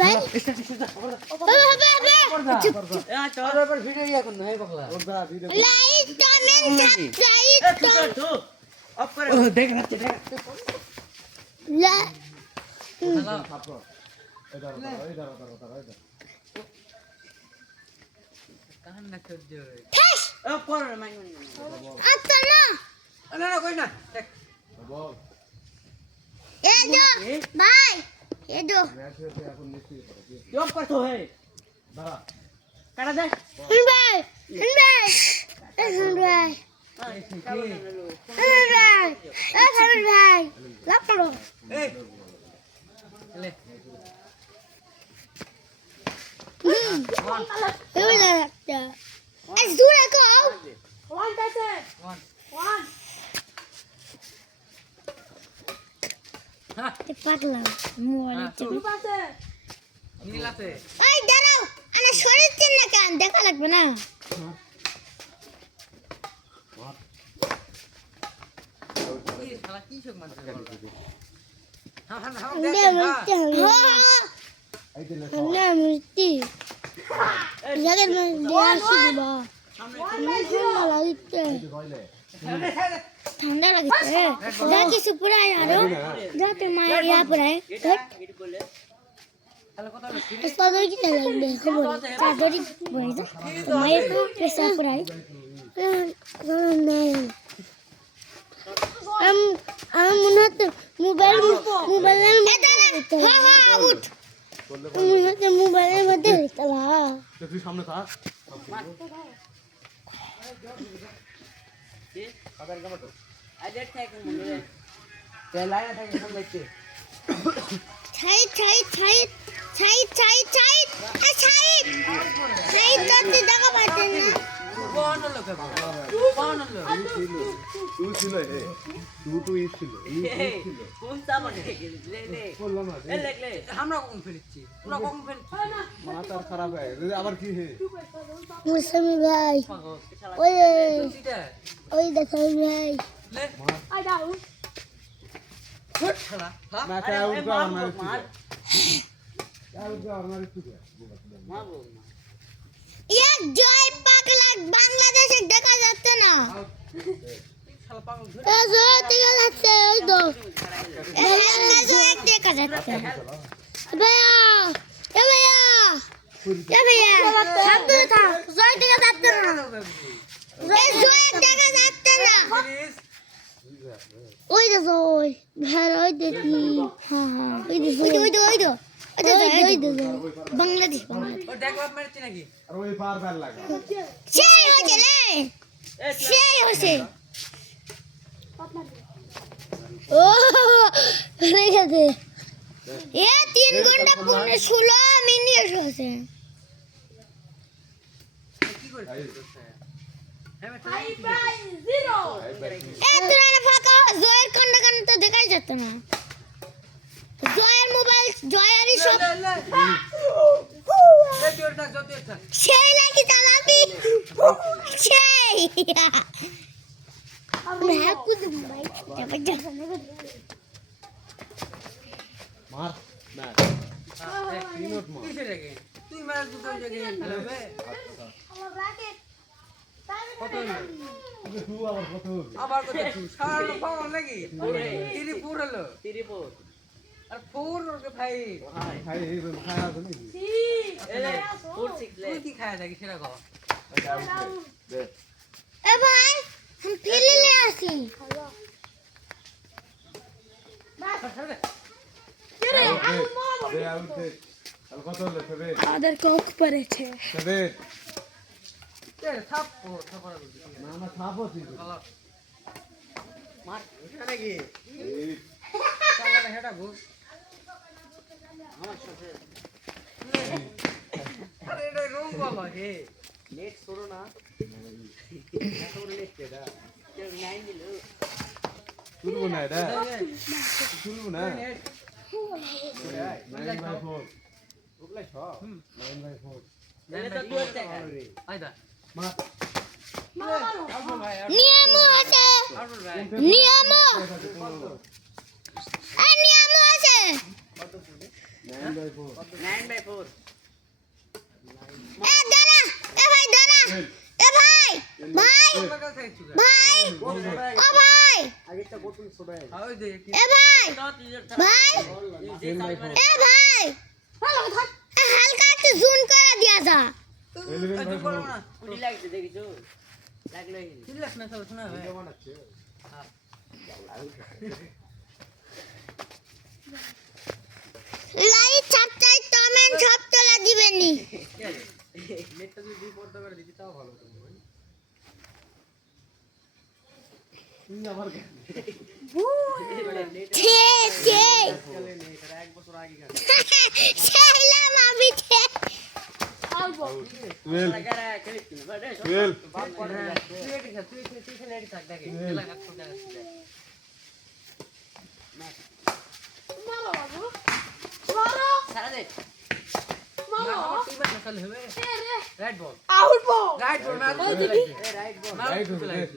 ভাই বাবা ভিডিও ইয়া করন হে বকলা লাইক কমেন্ট সাবস্ক্রাইব অফ করে দেখ রাতে দেখ লা কাহন না চল জয় ফেস অফ করে মাই আচ্ছা না না না কই না দেখ বল এ দো ভাই এ দো ম্যাচ হতে এখন নিশ্চয়ই হবে অফ কর তো হে দাঁড়া কাটা দে ভাই ভাই ভাই লাভ করো এই লে ওই লাগটা এই দূরে কো ওয়ান আছে ওয়ান হ্যাঁ তে পাগলা মোরে তুমি পাশে নীলাতে এই দাঁড়াও আনা শরীর চিন না কেন দেখা লাগবে না এই শালা কি শোক মারছে হ্যাঁ হ্যাঁ হ্যাঁ এই দিলে না মিষ্টি জায়গার মধ্যে আসি দিবা ঠান্ডা লাগছে কইলে ঠান্ডা লাগছে যা কিছু পুরাই আরো যা তো মায়ের ইয়া পুরাই চাদর কি লাগবে খবর চাদরই বই যা মায়ের পেশা পুরাই আমি মনে হচ্ছে মোবাইলের মোবাইলের মধ্যে চালা তুই সামনে থাক কাদার গামাটো আজের থেকে মনে তে লাইনা থেকে ফোন দেখতে ছাই তো দেখা পাচ্ছেন না কোন লোক কোন লোক তুই ছিল হে তুই ছিল কোন সামনে লে লে বললাম না এ লে আমরা কখন ফেলছি পুরো কখন ফেলছি মাথা খারাপ হয়ে গেছে আবার কি হে মুসমি ভাই শালা ওই দিটা ওই দেখো ভাই লে আই দাও শালা না তা আউট গো আমার মার আউট গো আমার তুই মারবো এক জয় পাগলা বাংলাদেশে দেখা যাচ্ছে না শালা পাগল ধরে এ জয় দেখা যাচ্ছে ওই তো জয় দেখা যাচ্ছে ভাইয়া এ ভাইয়া সাবধানে থাক জয় দেখা যাচ্ছে না জয় দেখা যাচ্ছে না ওই তো জয় ভাই ওই দেখি হ্যাঁ ওই তো বাংলাদেশ ও দেখবাপ মারছি নাকি আর ওই পার পার লাগা সেই হচ্ছে রে সেই হচ্ছে ও হয়ে গেছে এ 3 ঘন্টা 16 মিনিট হয়েছে কি করছিস এ তোরা ফাঁকা জয়ের কান্না কান্না তো দেখাই যাচ্ছে না জয়ের মোবাইল জয়েরই সব সেই নাকি চালাবি সেই হ্যাঁ কুদুম ভাই মার না তুই মার দুটো জায়গায় ফেলাবে তুই আবার কত আবার কত সারা পাওয়ার লাগি তিরিপুর হলো তিরিপুর আর ফোর ওকে ভাই খাই এই খায়া তো নাকি এলে ফোর শিখলে তুই কি খায় নাকি সেটা কও দে এ ভাই हम ফেলে ले আসি দে আউট দে আর কত হলো তবে আমাদের কোক পড়েছে তবে এ থাপ্পড় থাপ্পড় না না খাবো তুই হলো মার এটা নাকি এই তাহলে হেডা গো আমার সাথে আরে এটা রং বাবা হে নেট করো না এত বড় নেট কেডা কেউ নাই দিল শুনবো না এটা শুনবো না নেট 9/4 ওগুলাই সব 9/4 নেট তো তুই দেখা আইদা মা নিয়ম আছে নিয়ম আছে 9/4 9/4 এ দাঁড়া এ ভাই দাঁড়া এ ভাই ভাই ভাই ও ভাই আগেরটা বোতল ছোড়াই এ ভাই ভাই 10/4 এ ভাই এ হালকা একটু জুম করে দিয়া যা 11/4 উনি লাগছে দেখিছো লাগলো এই ভিডিও বানাচ্ছে লাইক সাবস্ক্রাইব কমেন্ট সব তোলা দিবেনি নেটটা যদি দুই পর্দা করে দিতি তাও ভালো হতো ভাই তুই আবার ছে ছে চলে নেই এটা এক বছর আগে গেছে ছেলাম আমি ছে 12 লাগারা খেলিস না বাড়ে 12 বাপ করে তুই খেলে এটি থাক দেখে খেলা কাটতে যাচ্ছে সারা দে right ball out ball right ball না রাইট রাইট বল রাইট